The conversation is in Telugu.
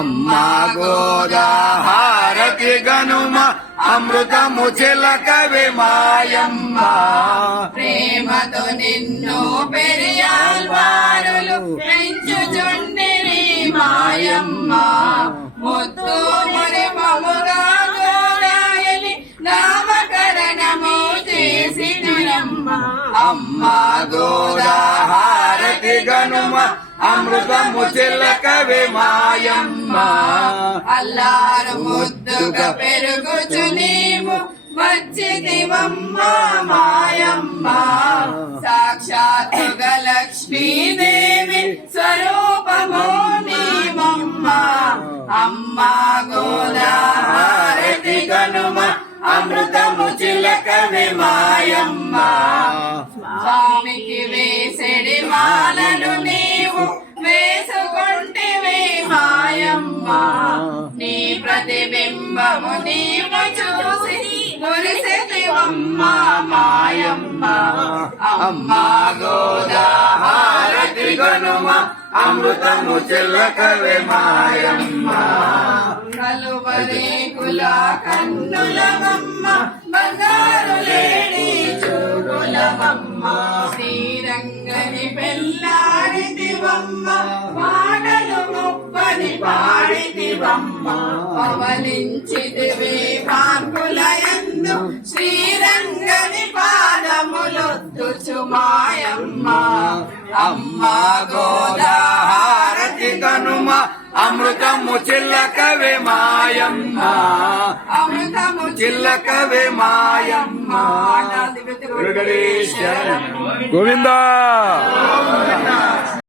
అమ్మా గోదాహారతి గనుమ అమృతము చిలకవే మాయమ్మ ప్రేమతో నిన్ను పెరియాల్వారులు పెంచుచుండిరి మాయమ్మ ముద్దు మురిమముగా గోదాయని నామకరణము చేసినమ్మ అమ్మా గోదాహారతి గనుమ అమృతము చిలకవే మాయమ్మ అల్లారు ముద్దుగా పెరుగుచు నీవు వచ్చిదివమ్మ మాయమ్మ సాక్షాత్తుగా లక్ష్మీదేవి స్వరూపము నీవమ్మ అమ్మా గోదాహారతి గనుమ అమృతము చిలకవే మాయమ్మ స్వామికి వేసెడి మాలను నీవు వేసుకుంటివే మాయమ్మ నీ ప్రతిబింబము నీవు చూసి మురిసితివమ్మ మాయమ్మ అమ్మా గోదాహారతి గనుమ అమృతము చిలకవే మాయమ్మ కలువరే కుల కన్నులవమ్మ బంగారు లేడి చూడులవమ్మ శ్రీరంగని పెళ్ళాడితివమ్మ పాటలు ముప్పని పాడితివమ్మ పవలించితివే కాంకులయందు శ్రీరంగని పాదములొద్దుచు మాయమ్మ అమ్మా గోదాహారతి గనుమ అమృతము చిల్లకవే మాయమ్మ అమృతము చిల్లకవే మాయమ్మ గోవిందా.